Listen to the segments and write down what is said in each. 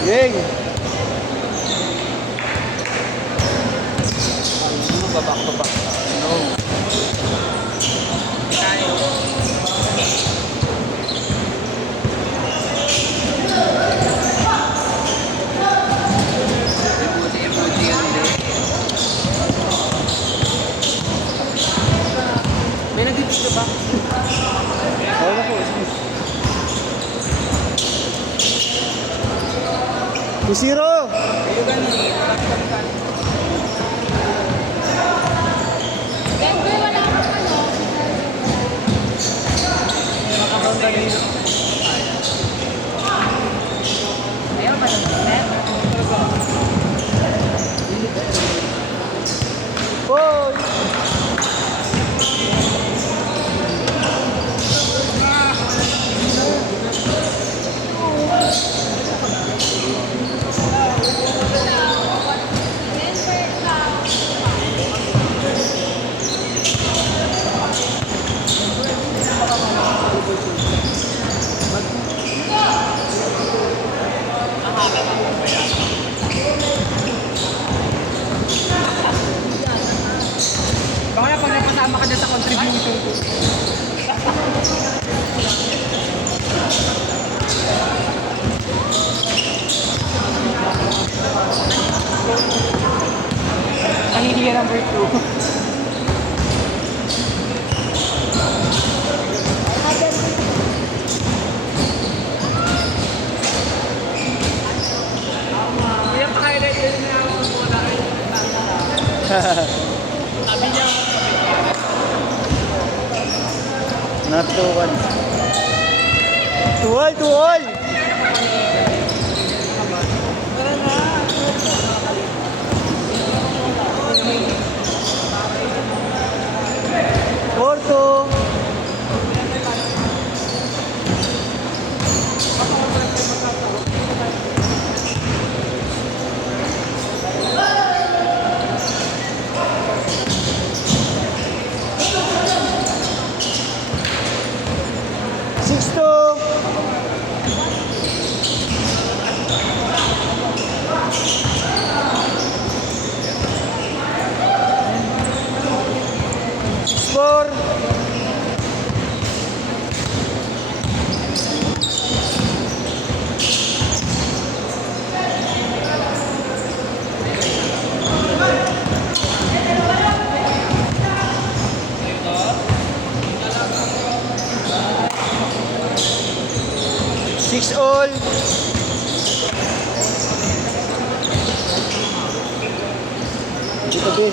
Yeng! Ano babak to back? No. Tayo. Buti yan din. May nag-dipis ka ba? Wala ko. 2-0! Kayo ganun. Denver, wala akong ano. Makakonta rin. Ayaw ba ng set? Boy! Baka pag napasama ka dyan sa contribution ko. Nangihiya number 2. Kaya pa-highlight yun na ako muna. Sabi niya, Not 2-1. 2-all! 2-all! tara na. 4-2! Score! Six all. Dito, B.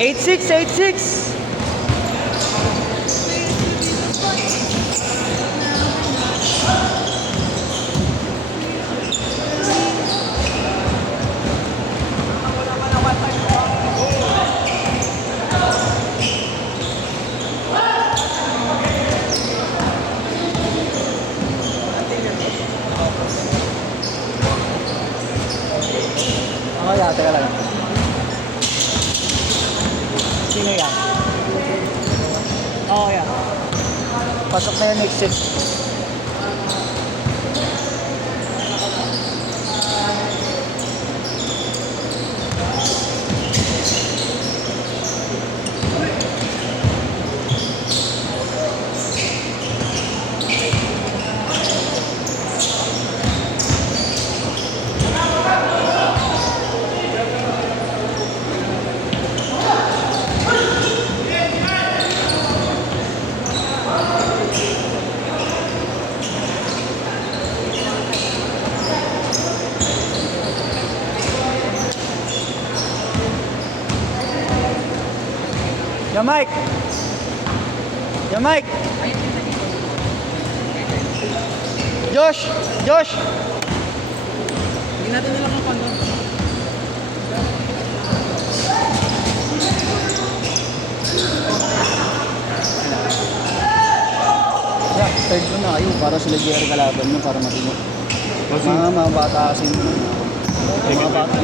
Eight six, 8-6. Oh, yeah, teka lang. Sino yan? Oo, yan. Pasok na yan next set. Yeah, Mike. Yung mic. Josh! Josh! Hindi natin nila kung paano. Yeah, third mo na kayo para sila GR kalaban nyo para matino. Mga bata kasi yung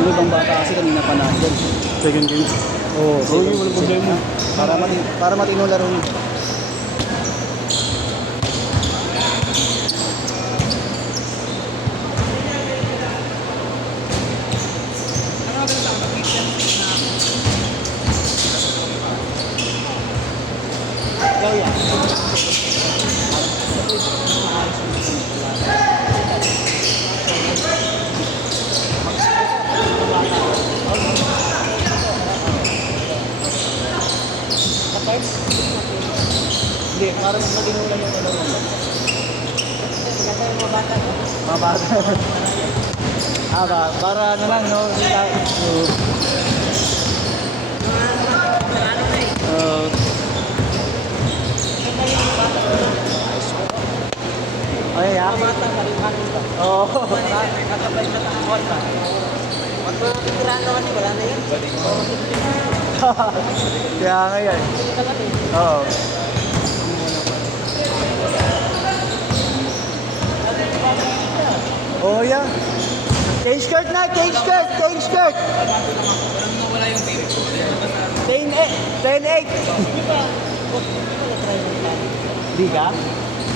ibang bata kasi kanina pa nandun. Second game. Oo, Okay, walang problema. Para matino laro nyo. Ano ba sa pag-weekend na Ikaw yan. Hindi, parang matino lang yung laro nyo. Mga bata. Para ano lang, no? Okay, ha? Oo. Kaya nga yan. Oo. Oh, yeah. Change skirt na! Change skirt! Change skirt! walang mawala yung baby ko. 10-8! Di ka?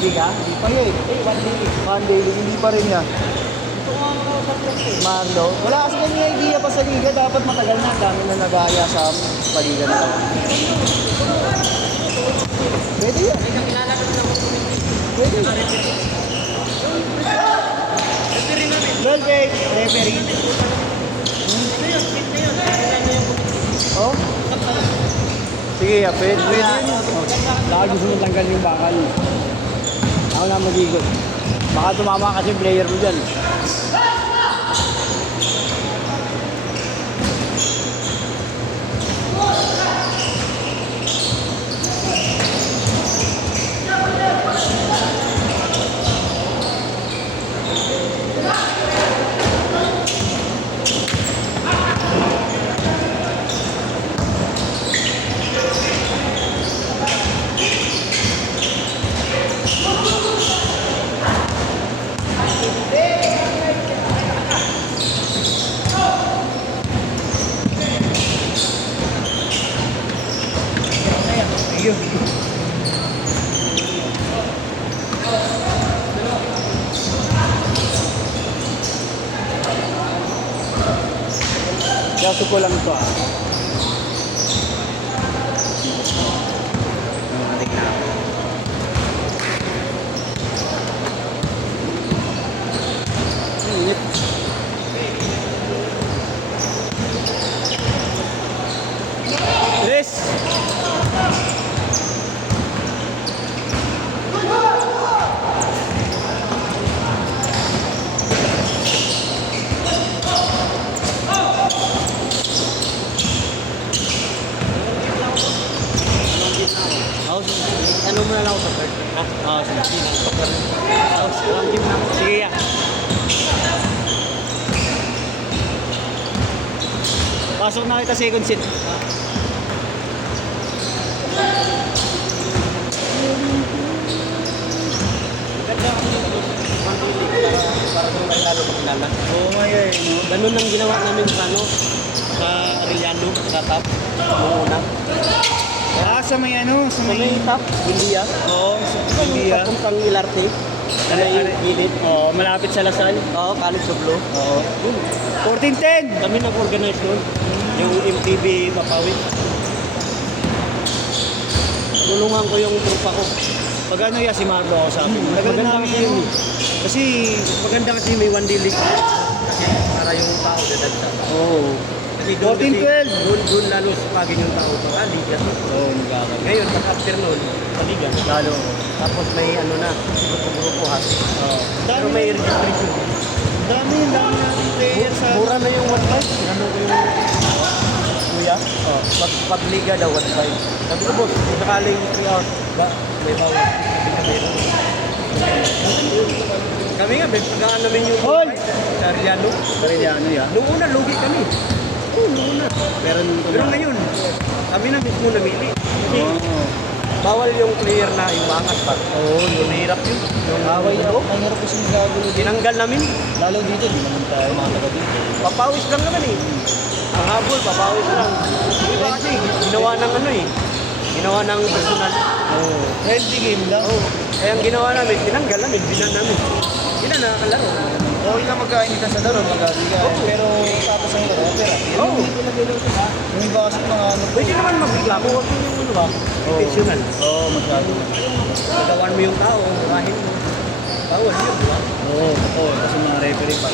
Di ka? Di pa yun. One daily. Hindi pa rin niya. Marlo. Wala kasi kanya idea pa sa liga. Dapat matagal na. Dami na nag-aaya sa paliga na lang. Pwede yan. Pwede yan. 12-8. Referee. Oh? Sige, ya, pwede yun. Baka gusto mo tanggal yung bakal. Ako na mag-igot. Baka tumama kasi yung player mo dyan. Kaso ko lang ito ah. Init. Chris! Ano mo na lang ako sa third? Ha? Oo, sige. Sige ya. Pasok na kita second seat. Para kung may lalo makilala. Oo nga yun, no? Ganun ang ginawa namin sa ano, sa Arellano, sa top, noong una. Sa may ano, sa Sa may top, India. Oo, sa India. Papuntang Ilarte. Ano yung gilid? Oo, malapit sa Lasal. Oo, College of Law. Oo. 14-10! Kami nag-organize doon. Yung MTV Mapawi. Tulungan ko yung trupa ko. Pag ano yan, si Marlo ako sabi. Maganda kasi yun. Kasi, Maganda kasi may one day league. Kasi para yung tao dadagsa. oo. Kasi doon 14-12. doon lalo pagin yung tao to. Liga. Oo, nag-aakal. Ngayon, pag after noon, sa liga. Lalo. Tapos may ano na, grupo-grupo ha. Oo. Pero may registration. Dami na player sa... Mura na yung one time. Ano ko yung kuya? Oo. pagliga daw, 1.5. Sabi ko, boss, kung sakaling 3 hours, ba, may bawal. Sabi ka meron. Kami nga, pagkaan namin yung Hoy! sa Arellano. Karelyano yan. Noong una, lugi kami. Oo, noong una. Pero nung Pero ngayon, kami na mismo namili. Kasi Oo. bawal yung player na umangat pa. Oo, yung hirap yun. Yung Away ako. Ang hirap kasi magagulo din. tinanggal namin. Lalo dito, di naman tayo mga taga dito. Papawis lang naman eh. Ang habol, papawis lang. Iba kasi, ginawa ng ano eh. Ginawa ng personal. Oo. Healthy game lang. Oo. Kaya ang ginawa namin, tinanggal namin, binan namin. Yun na nakakalaro. Okay lang magkainita sa laro, magagiga. Pero tapos ang laro, pera. Oo. Yung iba kasi mga ano. Pwede naman magreklamo, huwag mo yung ano ba? Intentional. Oo, masyado. Pagawan mo yung tao, murahin mo. Bawal yun, di ba? Oo, kasi mga referee pa.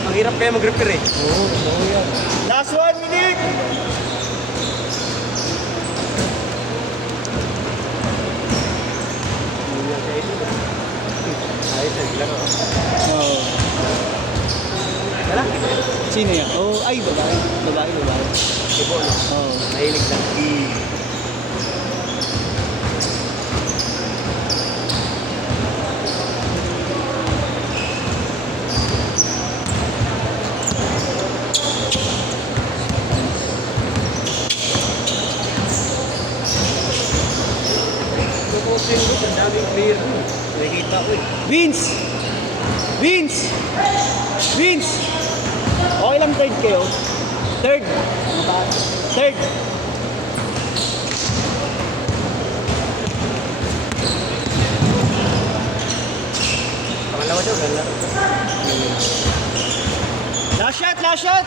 Ang hirap kaya mag-repair eh. Oo yan. Last 1 minute! Ayos na, ilan ako. Oo. Wala, Sino yan? Oh, ay, babae. Babae. ibo no? Oo. Mahilig lang. Tutusin ko, ang daming player mo. Nakikita ko eh. Vince! Vince! Vince! Okay lang third kayo? Third! Third! Pangalawa daw, gala. Last shot! Last shot!